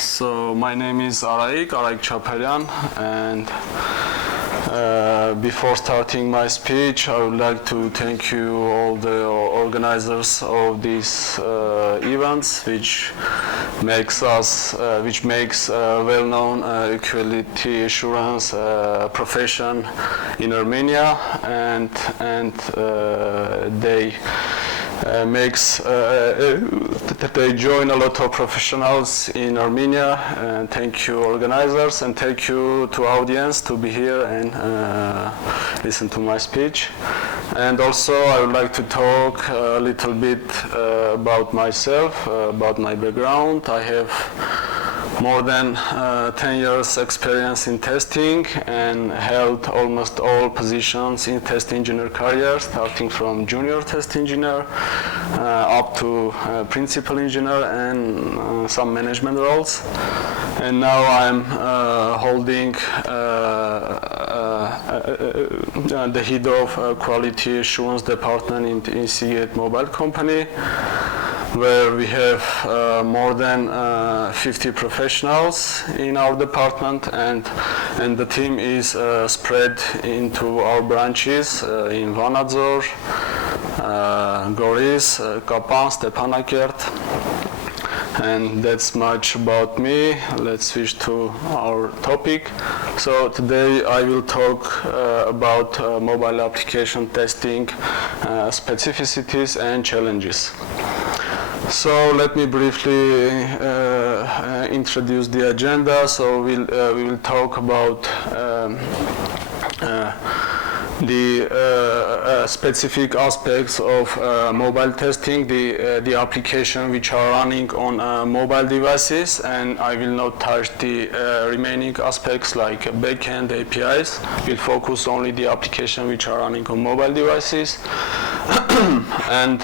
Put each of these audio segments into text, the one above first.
So my name is Arayik Chaparyan, and before starting my speech, I would like to thank you all the organizers of these events, which makes well-known equality assurance profession in Armenia, and they they join a lot of professionals in Armenia. And thank you organizers, and thank you to audience to be here and listen to my speech. And also I would like to talk a little bit about myself, about my background. I have more than 10 years experience in testing and held almost all positions in test engineer career, starting from junior test engineer up to principal engineer and some management roles. And now I'm holding the head of quality assurance department in Seagate Mobile Company, where we have more than 50 professionals in our department, and the team is spread into our branches in Vanadzor, Goris, Kapan, Stepanakert. And that's much about me. Let's switch to our topic. So today I will talk about mobile application testing specificities and challenges. So let me briefly introduce the agenda. So we will talk about the specific aspects of mobile testing, the application which are running on mobile devices, and I will not touch the remaining aspects like backend APIs. We'll focus only the application which are running on mobile devices, and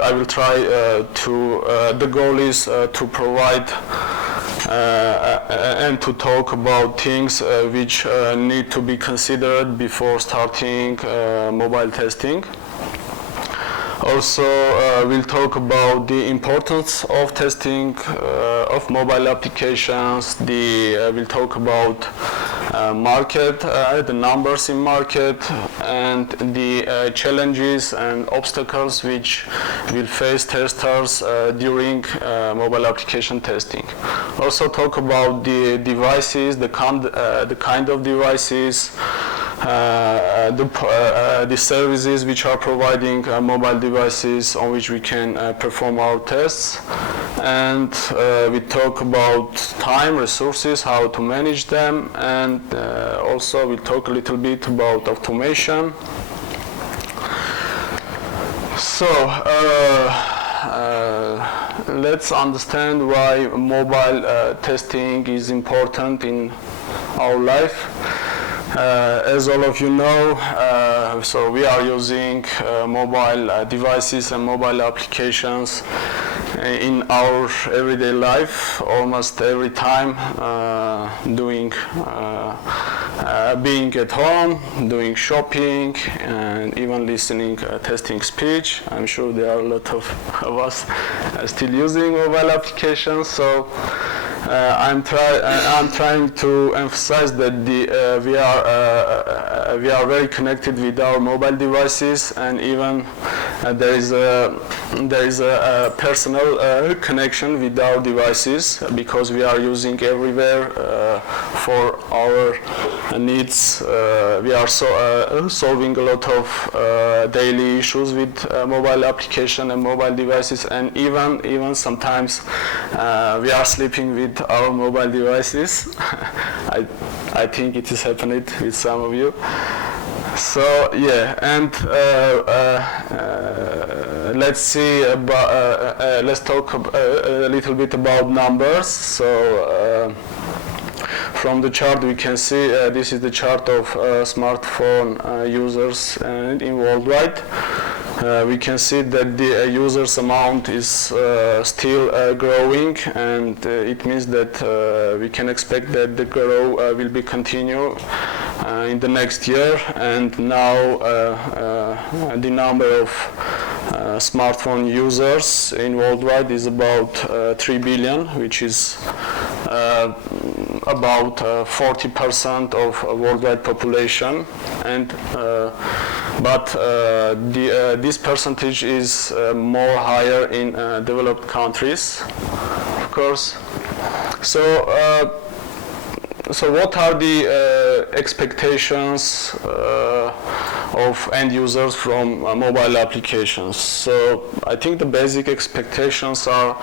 I will try the goal is to provide and to talk about things which need to be considered before starting mobile testing. Also, we'll talk about the importance of testing of mobile applications. We'll talk about market, the numbers in market, and the challenges and obstacles which will face testers during mobile application testing. Also talk about the devices, the kind of devices, the services which are providing mobile devices on which we can perform our tests, and we talk about time, resources, how to manage them, and also we talk a little bit about automation. So let's understand why mobile testing is important in our life. As all of you know, so we are using mobile devices and mobile applications in our everyday life almost every time, being at home, doing shopping, and even listening, testing speech. I'm sure there are a lot of us still using mobile applications. So I'm trying to emphasize that we are very connected with our mobile devices, and even there is a personal connection with our devices, because we are using everywhere for our needs. We are solving a lot of daily issues with mobile application and mobile devices, and even sometimes we are sleeping with our mobile devices. I think it is happening with some of you. So yeah, and let's see about let's talk a little bit about numbers. So from the chart we can see this is the chart of smartphone users in worldwide. We can see that the users amount is still growing, and it means that we can expect that the growth will be continue in the next year. And now the number of smartphone users in worldwide is about 3 billion, which is about 40% of worldwide population, and this percentage is more higher in developed countries, of course. So what are the expectations of end users from mobile applications? So I think the basic expectations are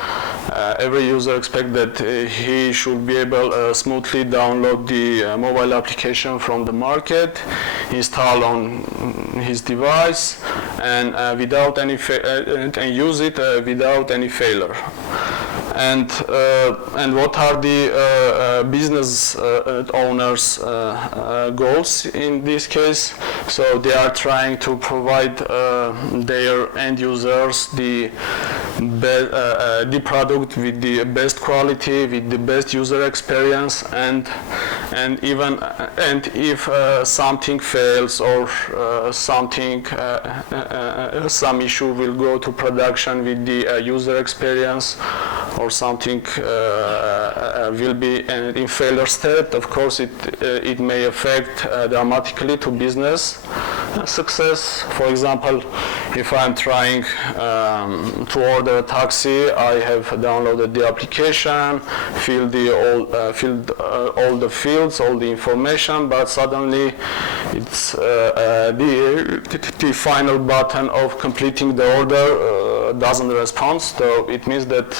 every user expects that he should be able smoothly download the mobile application from the market, install on his device, and without any and use it without any failure. And what are the business owners' goals in this case? So they are trying to provide their end users the product with the best quality, with the best user experience, and if something fails or some issue will go to production with the user experience, or something will be in failure state, of course it may affect dramatically to business success. For example, if I'm trying to order a taxi, I have downloaded the application, filled all the fields, all the information, but suddenly it's the final button of completing the order doesn't respond. So it means that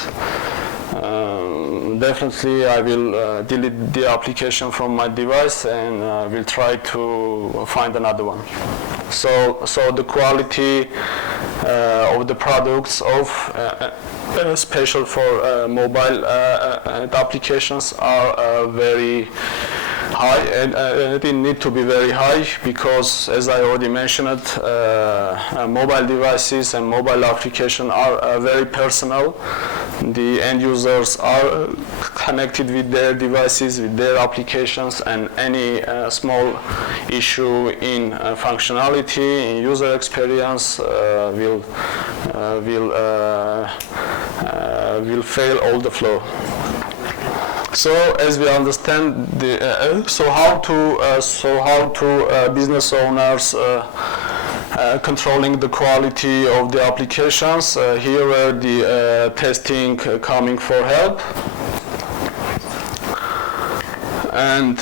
definitely I will delete the application from my device and will try to find another one. So the quality of the products special for mobile applications are very high, and it need to be very high, because as I already mentioned, mobile devices and mobile applications are very personal. The end users are connected with their devices, with their applications, and any small issue in functionality, in user experience will fail all the flow. So as we understand, how to business owners controlling the quality of the applications. Here were the testing coming for help. And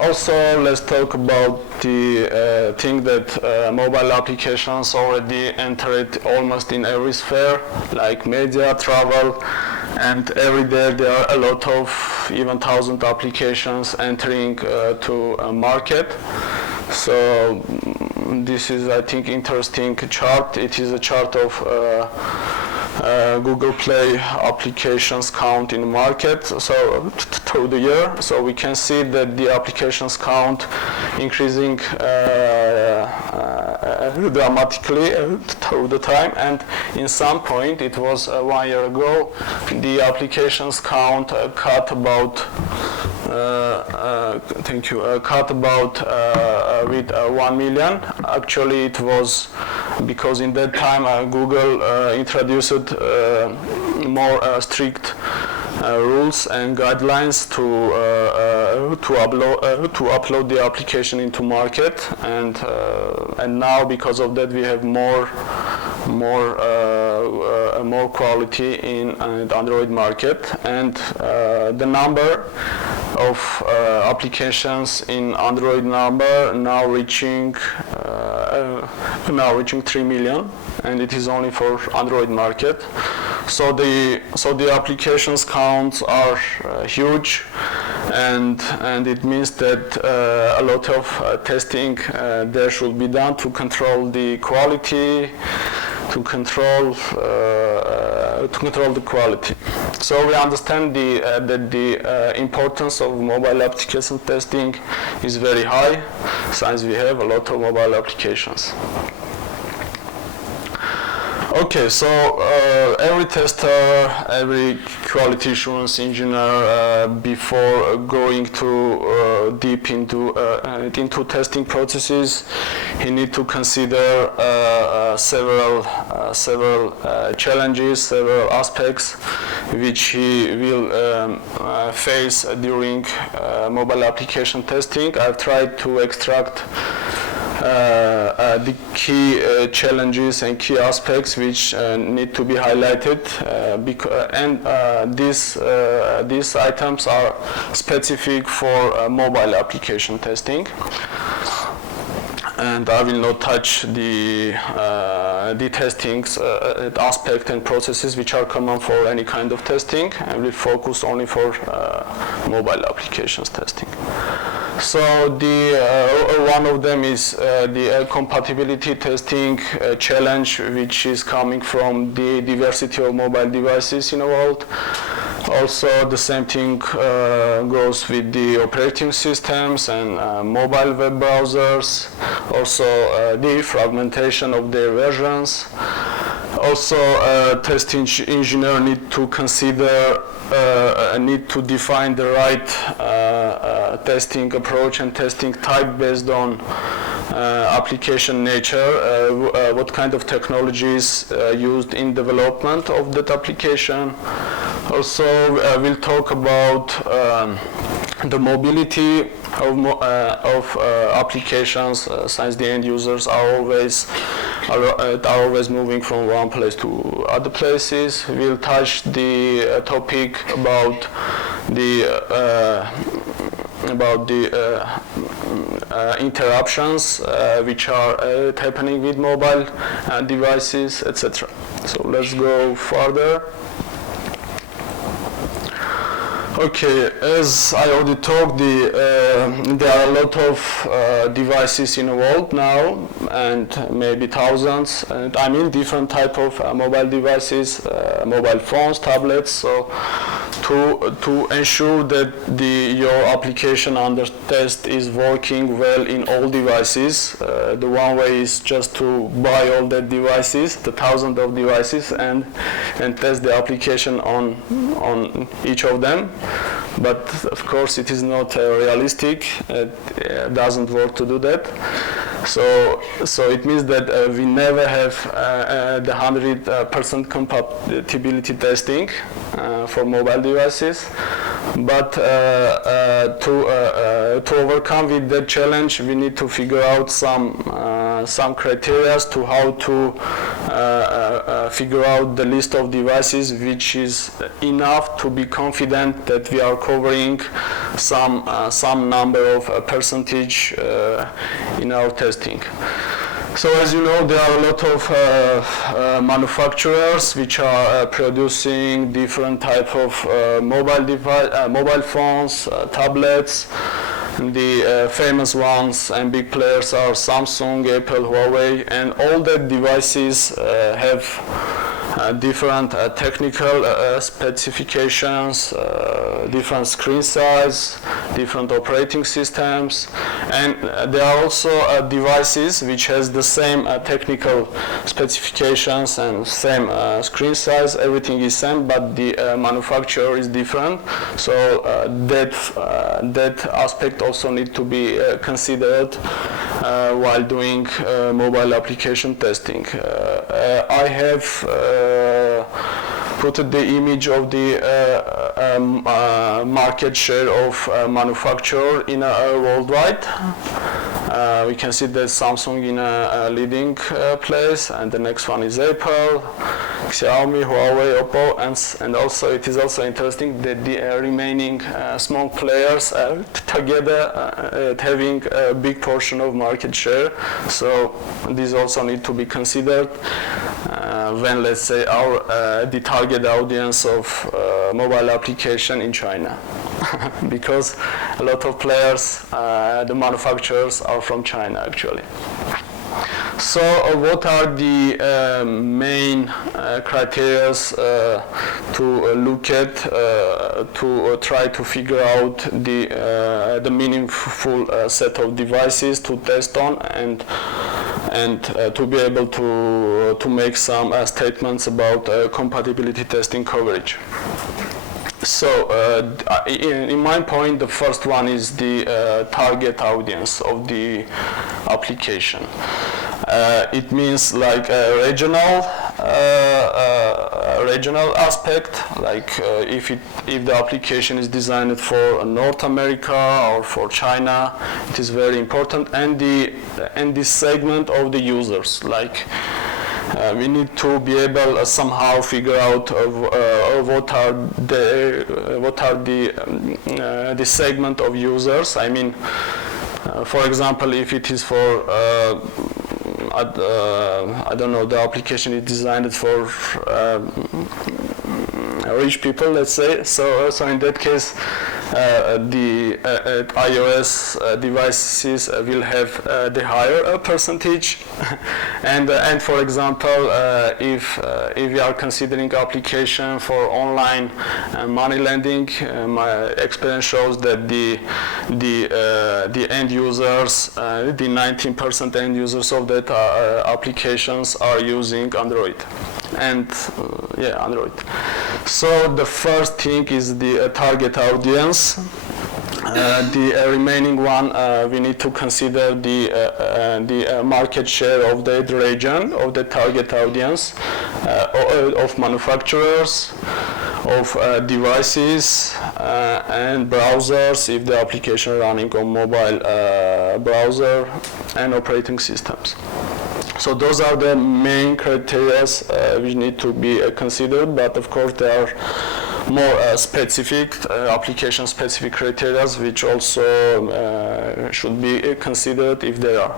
also let's talk about the thing that mobile applications already entered almost in every sphere, like media, travel, and every day there are a lot of, even 1,000 applications entering to a market. So this is, I think, interesting chart. It is a chart of Google Play applications count in the market, so through the year. So we can see that the applications count increasing dramatically through the time, and in some point, it was 1 year ago, the applications count cut about with 1 million. Actually, it was because in that time Google introduced more strict rules and guidelines to upload the application into market, and now because of that we have more quality in the Android market, and the number of applications in Android number now reaching 3 million, and it is only for Android market. So the applications counts are huge, and it means that a lot of testing there should be done to control the quality, to control the quality. So we understand that the importance of mobile application testing is very high, since we have a lot of mobile applications. Okay, so every tester, every quality assurance engineer, before going to deep into testing processes, he need to consider several challenges, several aspects which he will face during mobile application testing. I've tried to extract the key challenges and key aspects which need to be highlighted, these items are specific for mobile application testing. And I will not touch the testing aspect and processes which are common for any kind of testing. I will focus only for mobile applications testing. So one of them is the compatibility testing challenge, which is coming from the diversity of mobile devices in the world. Also, the same thing goes with the operating systems and mobile web browsers. Also, the fragmentation of their versions. Also, test engineer need to consider, need to define the right testing approach and testing type based on application nature, what kind of technologies used in development of that application. Also, we'll talk about the mobility of applications, since the end users are always moving from one place to other places. We'll touch the topic about the interruptions which are happening with mobile devices, etc. So let's go further. Okay, as I already talked, there are a lot of devices in the world now, and maybe thousands, and I mean different type of mobile devices, mobile phones, tablets. So to ensure that your application under test is working well in all devices, the one way is just to buy all the devices, the thousands of devices, and test the application on each of them. But of course it is not realistic. It doesn't work to do that. So it means that we never have the 100% compatibility testing for mobile devices. But to overcome with that challenge, we need to figure out some criteria to how to figure out the list of devices which is enough to be confident that we are covering some number of percentage in our testing. So as you know, there are a lot of manufacturers which are producing different type of mobile phones, tablets. The famous ones and big players are Samsung, Apple, Huawei, and all the devices have different technical specifications, different screen size, different operating systems, and there are also devices which has the same technical specifications and same screen size. Everything is same, but the manufacturer is different. So that aspect also need to be considered while doing mobile application testing. I have put the image of the market share of manufacturer in worldwide. We can see that Samsung in a leading place, and the next one is Apple, Xiaomi, Huawei, Oppo, and also it is also interesting that the remaining small players are together having a big portion of market share. So these also need to be considered when, let's say, the target audience of mobile application in China. Because a lot of players, the manufacturers are from China actually. So what are the main criteria to look at to try to figure out the meaningful set of devices to test on and to be able to to make some statements about compatibility testing coverage. So, in my point, the first one is the target audience of the application. It means like a regional aspect, like if the application is designed for North America or for China, it is very important, and the segment of the users, like. We need to be able somehow figure out what are the segment of users. I mean, for example, if it is for I don't know, the application is designed for rich people, let's say. So in that case, the iOS devices will have the higher percentage, and for example, if we are considering application for online money lending, my experience shows that the end users, the 19% end users of that applications are using Android, and Android. So the first thing is the target audience. The remaining one, we need to consider the market share of that region, of the target audience, of manufacturers, of devices, and browsers, if the application running on mobile browser, and operating systems. So those are the main criteria which need to be considered, but of course there are more specific, application-specific criteria which also should be considered if there are.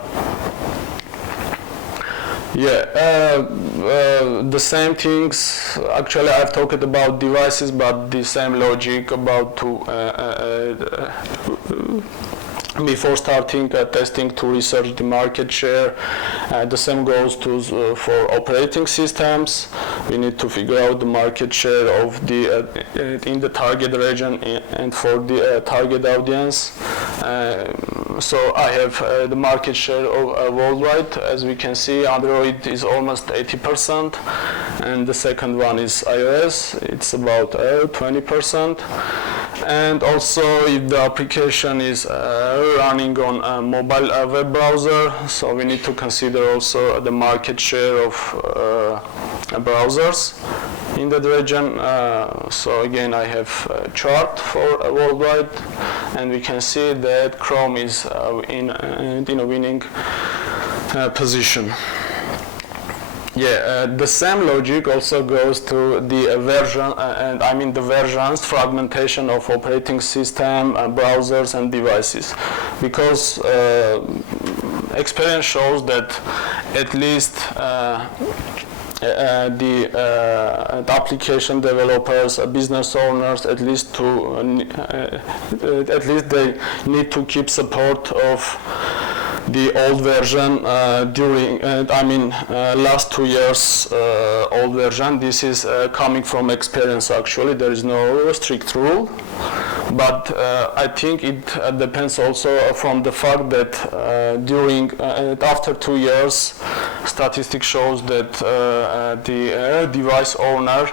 The same things, actually I've talked about devices, but the same logic about before starting testing to research the market share. The same goes to for operating systems. We need to figure out the market share of the in the target region and for the target audience. So I have the market share of worldwide. As we can see, Android is almost 80%, and the second one is iOS. It's about 20%. And also, if the application is running on a mobile web browser, so we need to consider also the market share of browsers in that region. So again, I have a chart for worldwide, and we can see that Chrome is in a winning position. The same logic also goes to the version, and I mean the versions, fragmentation of operating system, browsers, and devices, because experience shows that at least the application developers, business owners, at least they need to keep support of the old version during, last 2 years old version. This is coming from experience actually. There is no strict rule, but I think it depends also from the fact that after 2 years, statistics shows that the device owner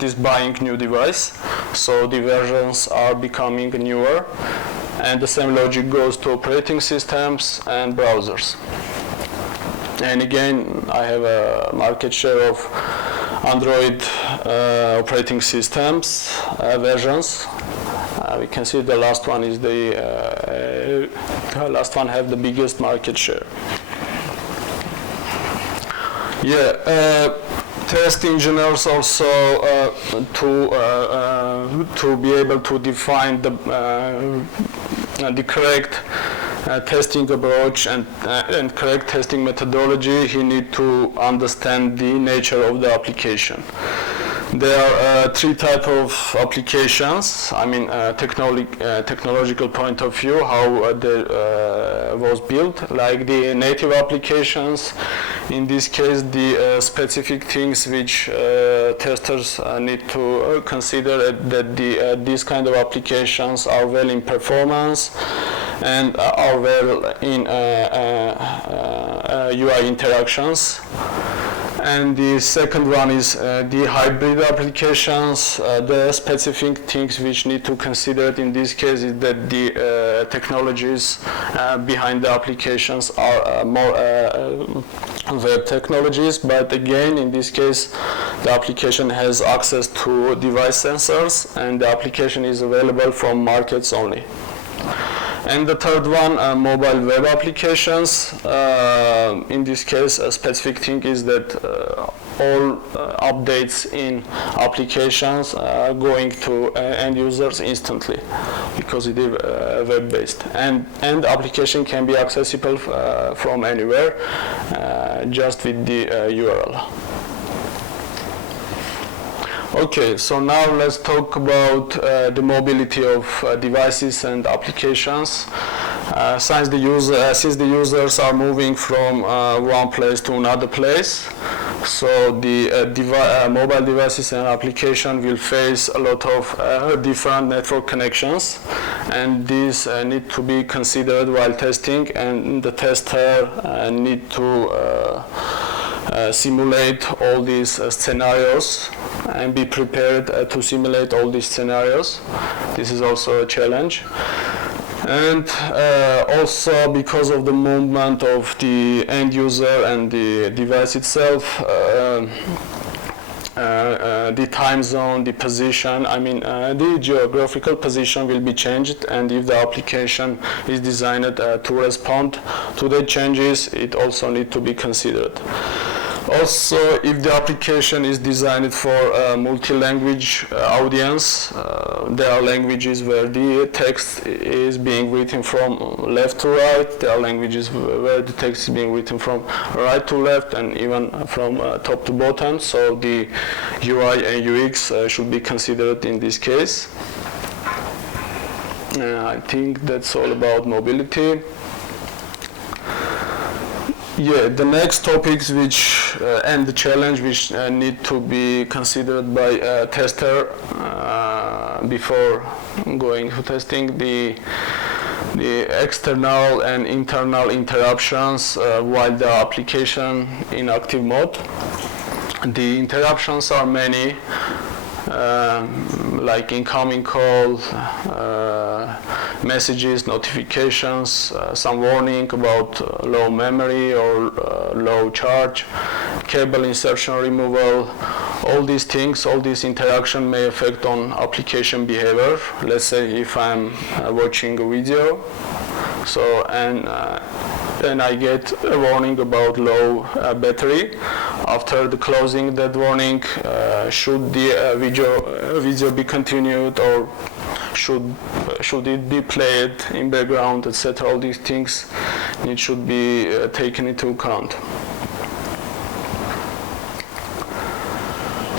is buying new device, so the versions are becoming newer. And the same logic goes to operating systems and browsers. And again, I have a market share of Android operating systems versions. We can see the last one is the last one have the biggest market share. Test engineers also to be able to define the correct testing approach and correct testing methodology, he need to understand the nature of the application. There are 3 types of applications. I mean, technological point of view, how they was built, like the native applications. In this case, the specific things which testers need to consider that these kind of applications are well in performance and are well in UI interactions. And the second one is the hybrid applications. The specific things which need to consider in this case is that the technologies behind the applications are more web technologies, but again in this case the application has access to device sensors and the application is available from markets only. And the third one, mobile web applications. In this case, a specific thing is that all updates in applications are going to end users instantly because it is web-based. And application can be accessible from anywhere, just with the URL. Okay, so now let's talk about the mobility of devices and applications. Since the users are moving from one place to another place, so the mobile devices and application will face a lot of different network connections, and these need to be considered while testing, and the tester need to simulate all these scenarios and be prepared to simulate all these scenarios. This is also a challenge. And also because of the movement of the end user and the device itself, the time zone, the position, the geographical position will be changed, and if the application is designed to respond to the changes, it also needs to be considered. Also, if the application is designed for a multi-language audience, there are languages where the text is being written from left to right, there are languages where the text is being written from right to left, and even from top to bottom, so the UI and UX should be considered in this case. I think that's all about mobility. Yeah, the next topics which and the challenge which need to be considered by a tester before going to testing, the external and internal interruptions while the application in active mode. The interruptions are many, like incoming call, messages, notifications, some warning about low memory or low charge, cable insertion removal. All these things, all these interaction may affect on application behavior. Let's say if I'm watching a video, so then I get a warning about low battery. After the closing that warning, should the video be continued, or should it be played in background, etc. All these things should be taken into account.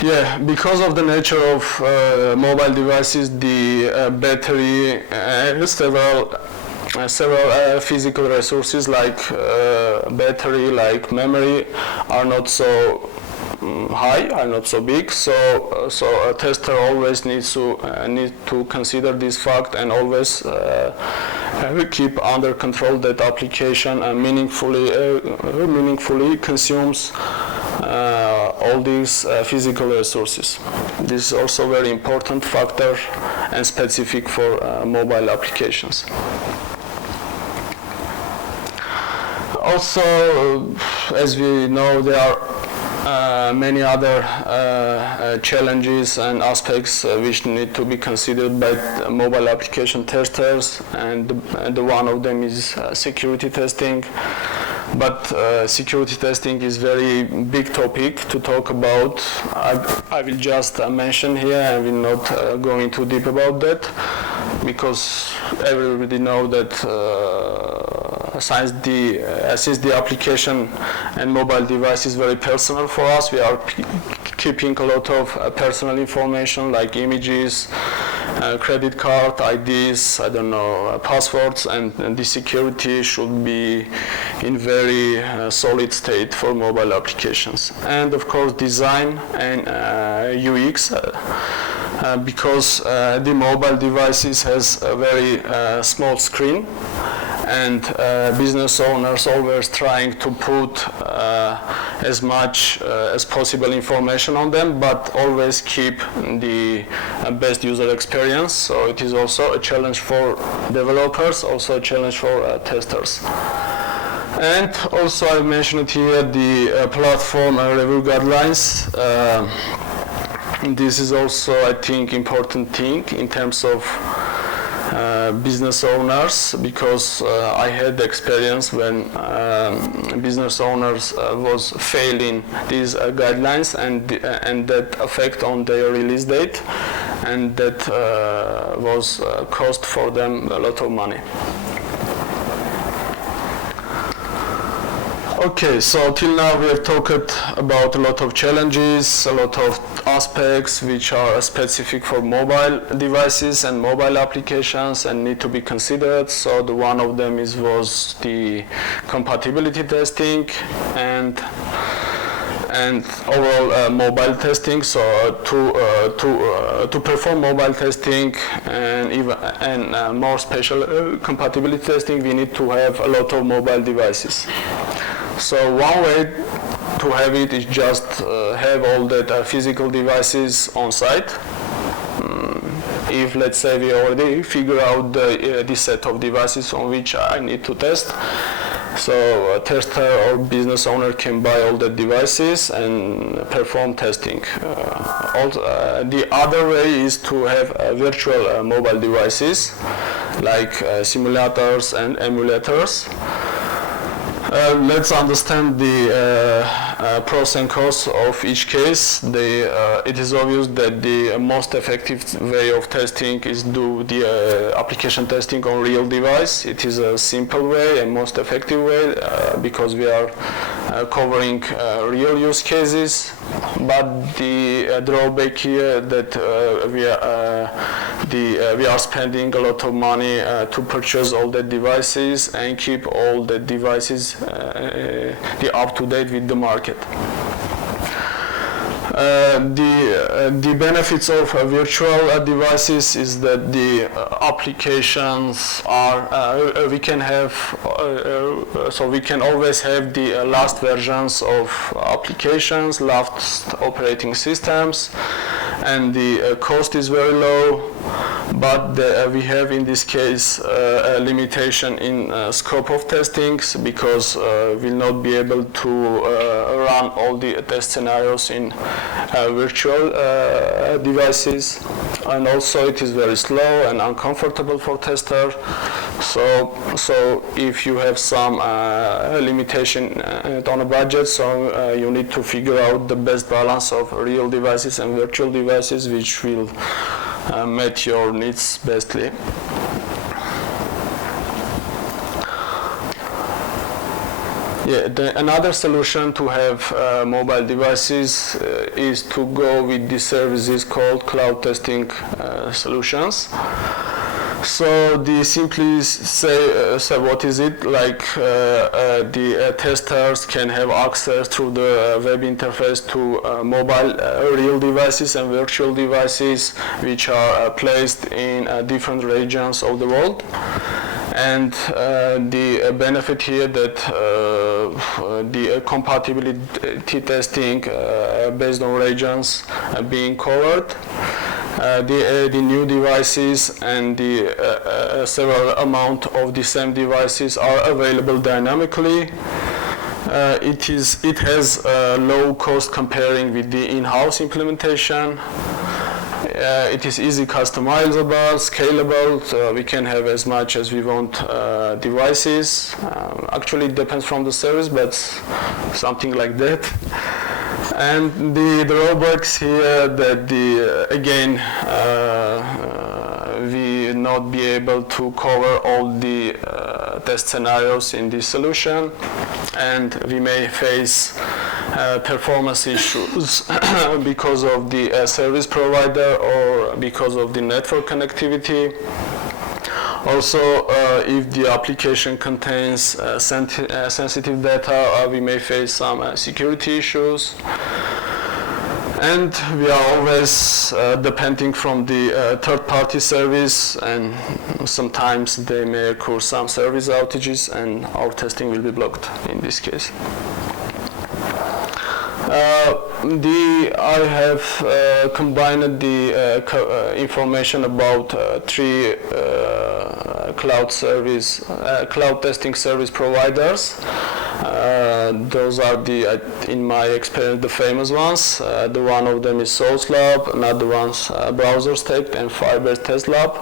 Yeah, because of the nature of mobile devices, the battery several physical resources like battery, like memory, are not so high, are not so big. So a tester always needs to consider this fact and always keep under control that application meaningfully consumes all these physical resources. This is also a very important factor and specific for mobile applications. Also, as we know, there are many other challenges and aspects which need to be considered by mobile application testers, and the one of them is security testing. But security testing is very big topic to talk about. I will just mention here. I will not go into deep about that, because everybody know that since the application and mobile device is very personal for us, we are keeping a lot of personal information like images, credit card, IDs, passwords, and the security should be in very solid state for mobile applications. And of course design and UX, because the mobile devices has a very small screen, and business owners always trying to put as much as possible information on them, but always keep the best user experience. So it is also a challenge for developers, also a challenge for testers. And also I mentioned here the platform review guidelines. This is also, I think, important thing in terms of business owners, because I had the experience when business owners was failing these guidelines, and that affect on their release date, and that was cost for them a lot of money. Okay, so till now we have talked about a lot of challenges, a lot of aspects which are specific for mobile devices and mobile applications and need to be considered. So the one of them was the compatibility testing and overall mobile testing. So to perform mobile testing and more special compatibility testing, we need to have a lot of mobile devices. So one way to have it is just have all that physical devices on site. If, let's say, we already figure out the set of devices on which I need to test, so a tester or business owner can buy all the devices and perform testing. The other way is to have virtual mobile devices like simulators and emulators. Let's understand the pros and cons of each case. It is obvious that the most effective way of testing is do the application testing on real device. It is a simple way and most effective way because we are covering real use cases. But the drawback here that we are spending a lot of money to purchase all the devices and keep all the devices up to date with the market. The benefits of virtual devices is that the applications are we can have so we can always have the last versions of applications, last operating systems, and the cost is very low. But we have in this case a limitation in scope of testings because we'll not be able to run all the test scenarios in virtual devices, and also it is very slow and uncomfortable for tester. So if you have some limitation on a budget, so you need to figure out the best balance of real devices and virtual devices which will meet your needs bestly. Another solution to have mobile devices is to go with the services called cloud testing solutions. So the simply say what is it, like the testers can have access through the web interface to mobile real devices and virtual devices which are placed in different regions of the world. And the benefit here that the compatibility testing based on regions being covered, the new devices and the several amount of the same devices are available dynamically. It has low cost comparing with the in-house implementation. It is easy customizable, scalable, so we can have as much as we want devices. Actually, it depends from the service, but something like that. And the drawbacks here that again we not be able to cover all the test scenarios in this solution, and we may face performance issues because of the service provider or because of the network connectivity. Also, if the application contains sensitive data, we may face some security issues. And we are always depending from the third-party service, and sometimes they may occur some service outages and our testing will be blocked in this case. I have combined the information about three cloud testing service providers. Those are in my experience, the famous ones. The one of them is SourceLab, another one's BrowserStack and Firebase Test Lab.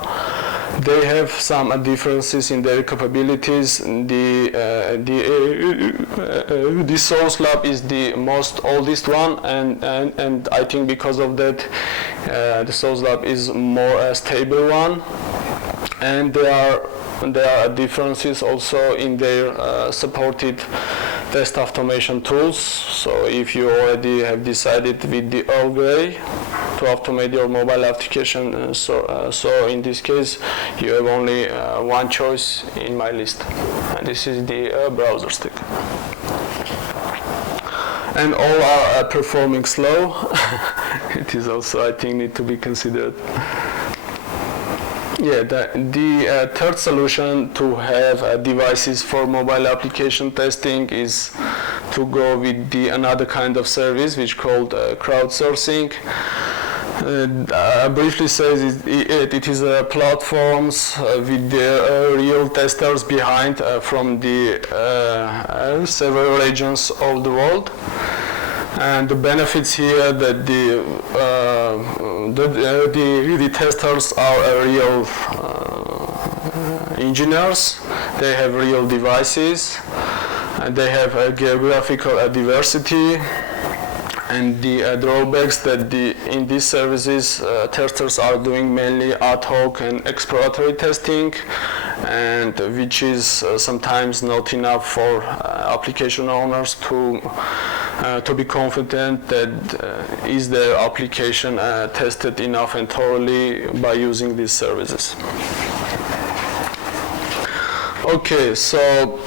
They have some differences in their capabilities. The SourceLab is the most oldest one, and I think because of that, the SourceLab is more stable one. And there are differences also in their supported test automation tools. So if you already have decided with the old way to automate your mobile application, so in this case you have only one choice in my list, and this is the BrowserStack. And all are performing slow. It is also, I think, need to be considered. Yeah, the third solution to have devices for mobile application testing is to go with another kind of service which called crowdsourcing. Briefly says it is platforms with their real testers behind from the several regions of the world. And the benefits here that the testers are real engineers. They have real devices, and they have a geographical diversity. And the drawbacks that in these services testers are doing mainly ad hoc and exploratory testing, and which is sometimes not enough for application owners to be confident that is their application tested enough and thoroughly by using these services. Okay, so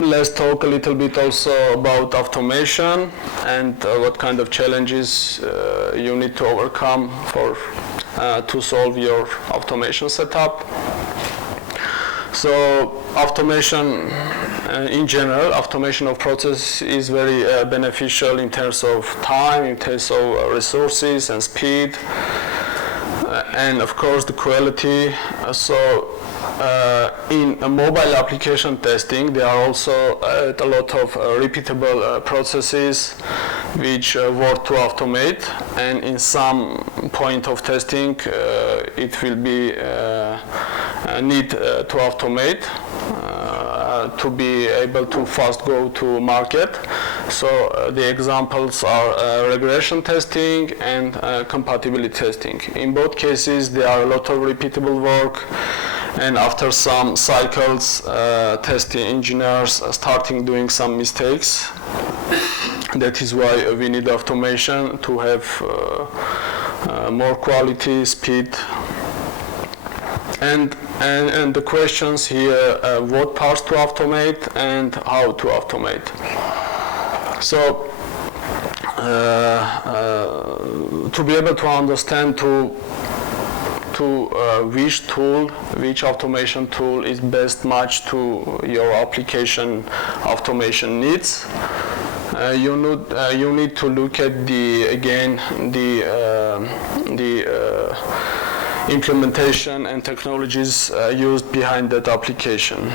let's talk a little bit also about automation and what kind of challenges you need to overcome to solve your automation setup. So automation in general, automation of process is very beneficial in terms of time, in terms of resources and speed, and of course the quality. In mobile application testing, there are also a lot of repeatable processes which work to automate, and in some point of testing it will be need to automate to be able to fast go to market. So the examples are regression testing and compatibility testing. In both cases there are a lot of repeatable work, and after some cycles testing engineers are starting doing some mistakes. That is why we need automation to have more quality, speed, and the questions here, what parts to automate and how to automate. So to be able to understand which automation tool is best matched to your application automation needs, you need to look at the implementation and technologies used behind that application.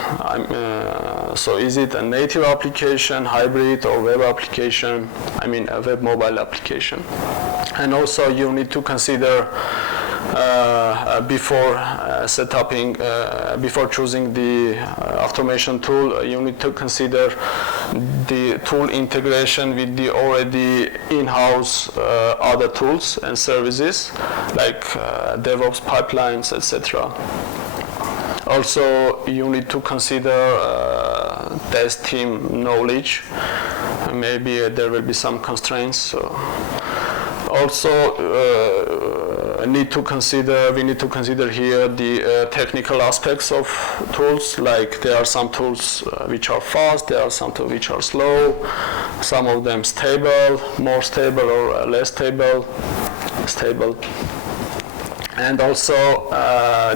So is it a native application, hybrid, or web application? I mean a web mobile application. And also you need to consider before choosing the automation tool, you need to consider the tool integration with the already in-house other tools and services like DevOps pipelines, etc. Also, you need to consider test team knowledge. Maybe there will be some constraints. So also, need to consider here the technical aspects of tools. Like there are some tools which are fast, there are some tools which are slow, some of them stable, more stable or less stable, and also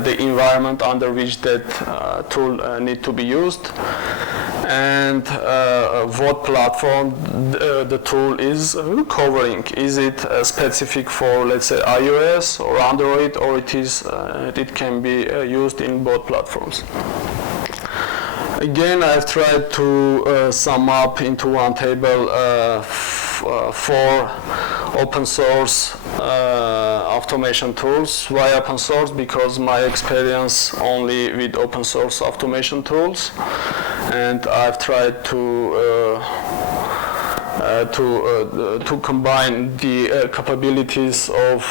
the environment under which that tool need to be used, and what platform the tool is covering. Is it specific for, let's say, iOS or Android, or it can be used in both platforms. Again, I've tried to sum up into one table for open source automation tools. Why open source? Because my experience only with open source automation tools, and I've tried to combine the capabilities of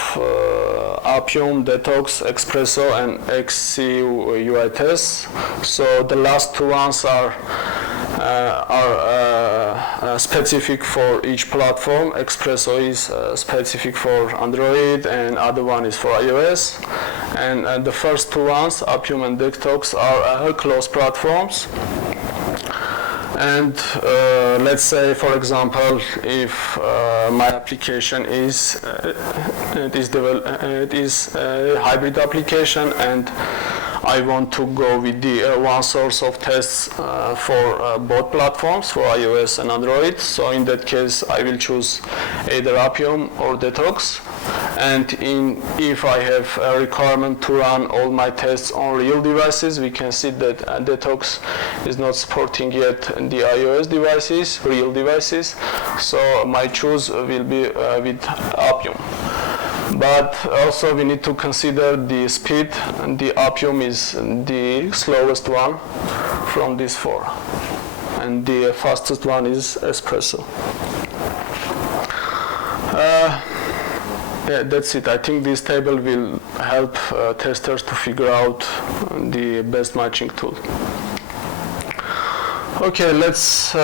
Appium, Detox, Espresso, and XC UI tests. So the last two ones are specific for each platform. Espresso is specific for Android, and other one is for iOS. And the first two ones, Appium and Detox, are closed platforms. And let's say, for example, if my application is a hybrid application, and I want to go with the one source of tests for both platforms, for iOS and Android. So in that case, I will choose either Appium or Detox. And if I have a requirement to run all my tests on real devices, we can see that Detox is not supporting yet the iOS devices, real devices. So my choice will be with Appium. But also we need to consider the speed, and the Appium is the slowest one from these four, and the fastest one is Espresso. Yeah, that's it. I think this table will help testers to figure out the best matching tool. Okay, let's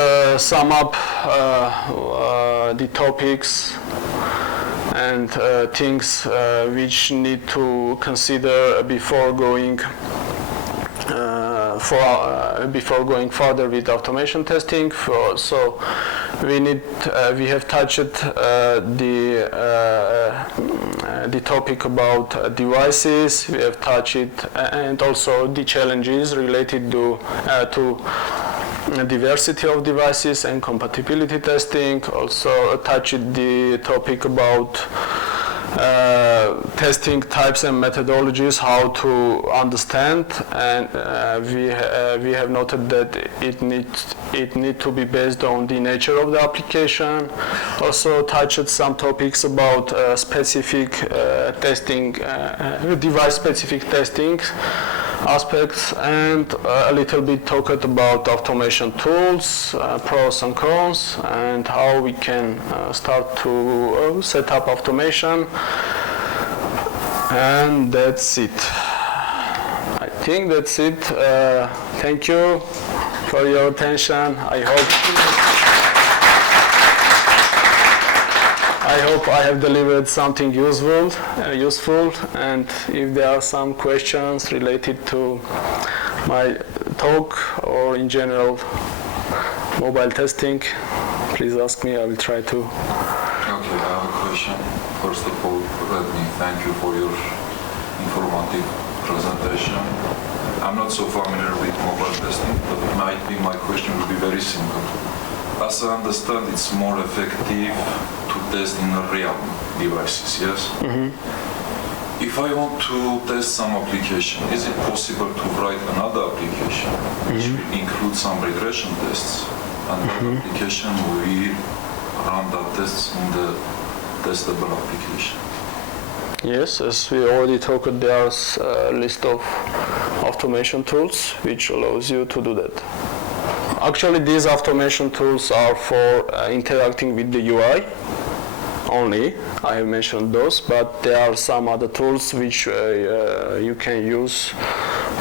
sum up the topics and things which need to consider before going further with automation testing. So we have touched the topic about devices. We have touched it, and also the challenges related to diversity of devices and compatibility testing. Also touched the topic about testing types and methodologies, how to understand, and we have noted that it need to be based on the nature of the application. Also touched some topics about specific testing, device-specific testing aspects, and a little bit talked about automation tools, pros and cons, and how we can start to set up automation. And that's it. I think that's it. Thank you for your attention. I hope I have delivered something useful, and if there are some questions related to my talk or in general mobile testing, please ask me. I will try to. Okay, I have a question. First of all, let me thank you for your informative presentation. I'm not so familiar with mobile testing, but my question will be very simple. As I understand, it's more effective to test in real devices, yes? Mm-hmm. If I want to test some application, is it possible to write another application which will include some regression tests, and that application will run the tests in the testable application? Yes, as we already talked, there's a list of automation tools which allows you to do that. Actually, these automation tools are for interacting with the UI only. I have mentioned those, but there are some other tools which you can use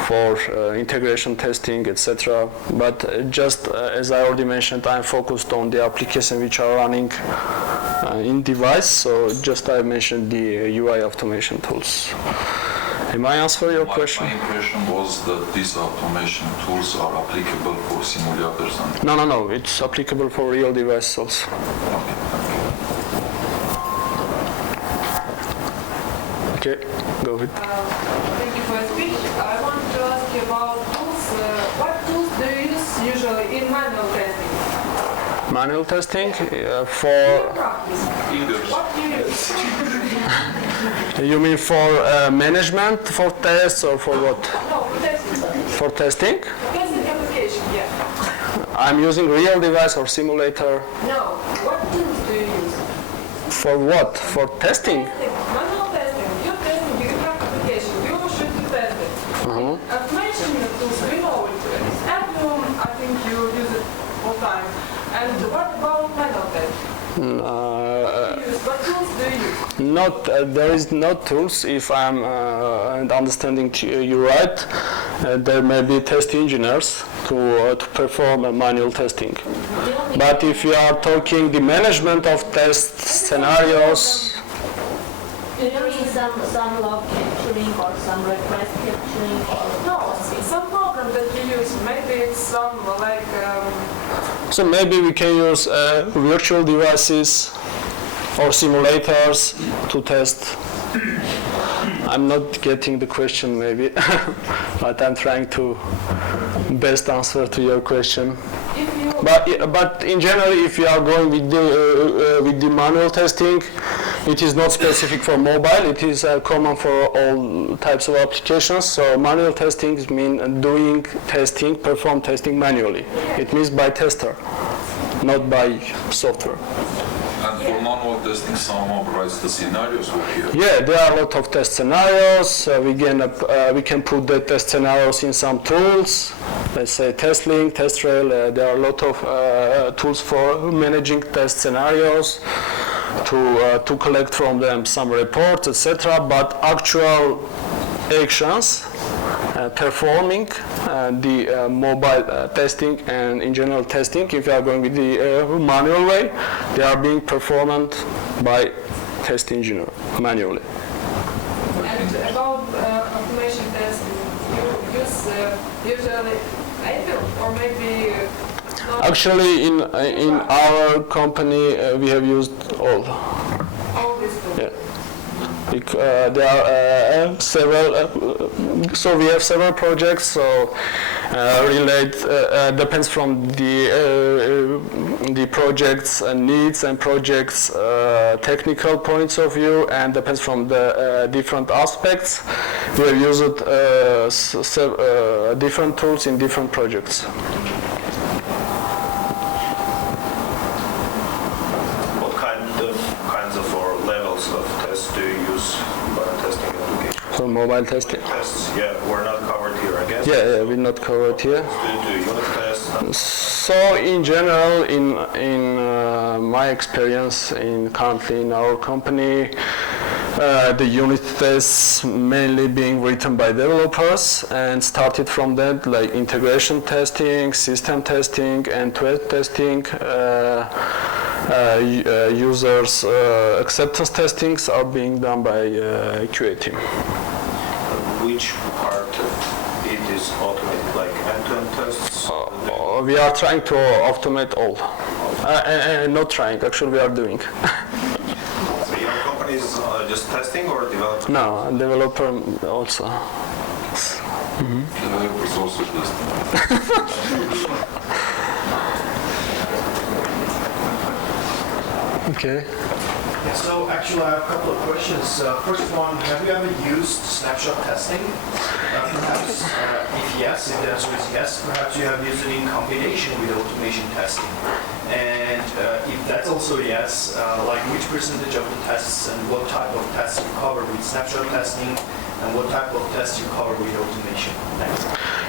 for integration testing, etc. But just as I already mentioned, I'm focused on the applications which are running in device. So just I mentioned the UI automation tools. Am I answer your question? My impression was that these automation tools are applicable for simulators and... No. It's applicable for real devices also. Okay, go ahead. Thank you for your speech. I want to ask you about tools. What tools do you use usually in manual testing? Manual testing for... In practice. Fingers. What do you use? You mean for management, for tests, or for what? No, for testing. For testing? Testing application, yeah. I'm using real device or simulator. No, what tools do you use? For what? For testing? Testing, manual testing. You're testing, you have application, you should be tested. I've mentioned the tools, we know it. It's Appium, I think you use it all the time. And what about manual testing? What tools do you use? There is no tools. If I'm understanding you right, there may be test engineers to perform manual testing. But if you are talking the management of test scenarios, Do you mean some log capturing or some request capturing or No, some program that you use, maybe it's some like... so maybe we can use virtual devices or simulators to test. I'm not getting the question maybe, but I'm trying to best answer to your question. But in general, if you are going with the manual testing, it is not specific for mobile. It is common for all types of applications. So manual testing means doing testing, perform testing manually. It means by tester, not by software. And for manual testing, someone writes the scenarios over here. Yeah, there are a lot of test scenarios. We can put the test scenarios in some tools. Let's say TestLink, TestRail. There are a lot of tools for managing test scenarios, to collect from them some reports, etc. But actual actions, performing the mobile testing and in general testing, if you are going with the manual way, they are being performed by test engineer manually. And about automation testing, you use usually Appium or maybe... Actually, in our company, we have used all. All these tools? Yeah. There are several, so we have several projects, so depends from the project's needs and project's technical points of view, and depends from the different aspects. We have used different tools in different projects. For mobile testing? Tests, yeah, were not covered here, I guess. Yeah, we're not covered here. Do unit tests? So in general, in my experience currently in our company, the unit tests mainly being written by developers and started from that, like integration testing, system testing, and testing. Users' acceptance testings are being done by QA team. Which part it is automated, like end-to-end tests? We are trying to automate all. Not trying, actually we are doing. So your company is just testing or developing? No, developer also. Developers also testing. Okay. Yeah, so actually I have a couple of questions. First one, have you ever used snapshot testing? Perhaps, if yes, if the answer is yes, perhaps you have used it in combination with automation testing. And if that's also yes, like which percentage of the tests and what type of tests you cover with snapshot testing and what type of tests you cover with automation? Thanks.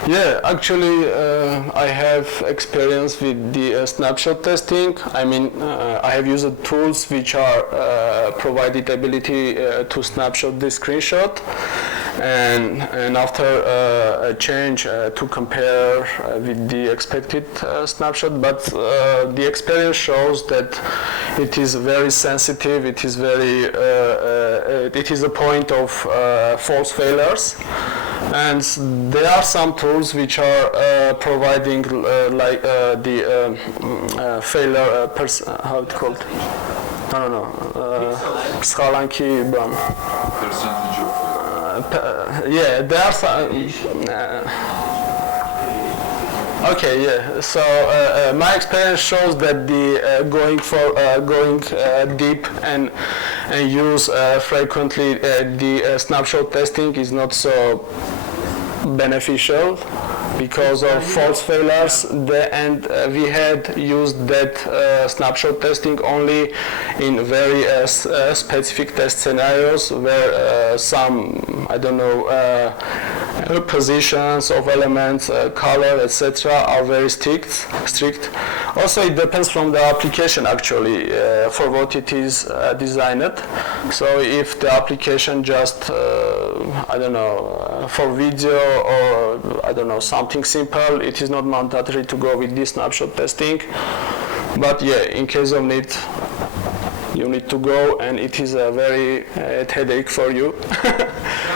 Yeah, actually, I have experience with the snapshot testing. I mean, I have used tools which are provided ability to snapshot the screenshot, and after a change to compare with the expected snapshot, but the experience shows that it is very sensitive, it is a point of false failures, and there are some tools which are providing like the failure how it's called? No. Skalanki ban. Percentage of Yeah, there are some. Okay, yeah. So my experience shows that the going deep and use frequently the snapshot testing is not so beneficial because of false failures. And we had used that snapshot testing only in very specific test scenarios where some, I don't know, positions of elements, color, etc. are very strict. Also, it depends from the application actually for what it is designed. So if the application just, I don't know, for video or I don't know, something simple, it is not mandatory to go with this snapshot testing. But yeah, in case of need, you need to go, and it is a very headache for you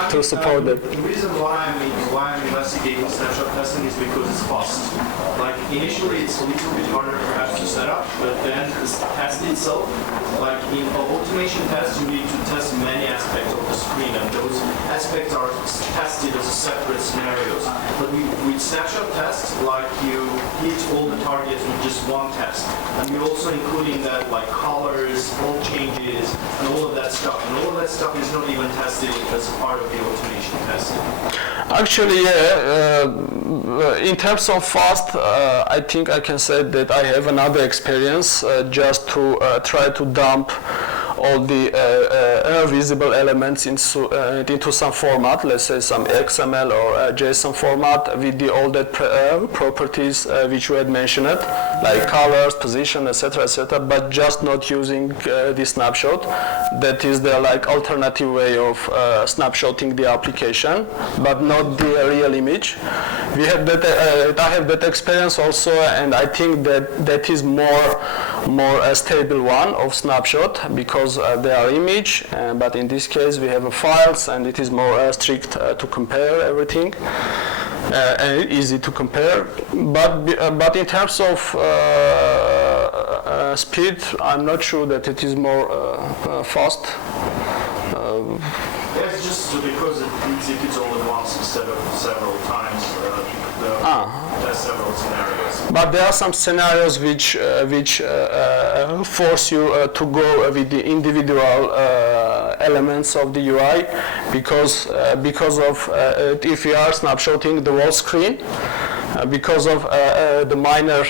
to support that. The reason why I'm investigating snapshot testing is because it's fast. Like initially it's a little bit harder perhaps to set up, but then the test itself, like in an automation test, you need to test many aspects of the screen, and those aspects are tested as separate scenarios. But with snapshot tests, like you hit all the targets with just one test, and we're also including that like colors, font changes, and all of that stuff. And all of that stuff is not even tested as part of the automation testing. Actually, yeah. In terms of fast, I think I can say that I have another experience just to try to dump all the visible elements into some format, let's say some XML or JSON format with the all that properties which you had mentioned, like colors, position, etc., etc., but just not using the snapshot. That is the like alternative way of snapshotting the application, but not the real image. We have that. I have that experience also, and I think that is more a stable one of snapshot because they are image, but in this case we have files, and it is more strict to compare everything, and easy to compare. But in terms of speed, I'm not sure that it is more fast. Yes, just because it executes all at once instead of several times. There's several scenarios. But there are some scenarios which force you to go with the individual elements of the UI because of if you are snapshotting the whole screen, because of the minor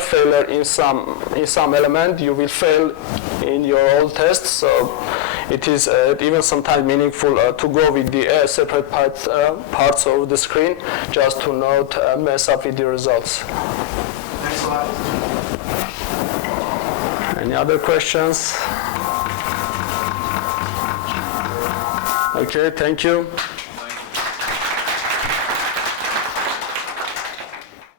failure in some element, you will fail in your whole test. So it is even sometimes meaningful to go with the separate parts of the screen just to not mess up with the results. Thanks a lot. Any other questions? Okay, thank you.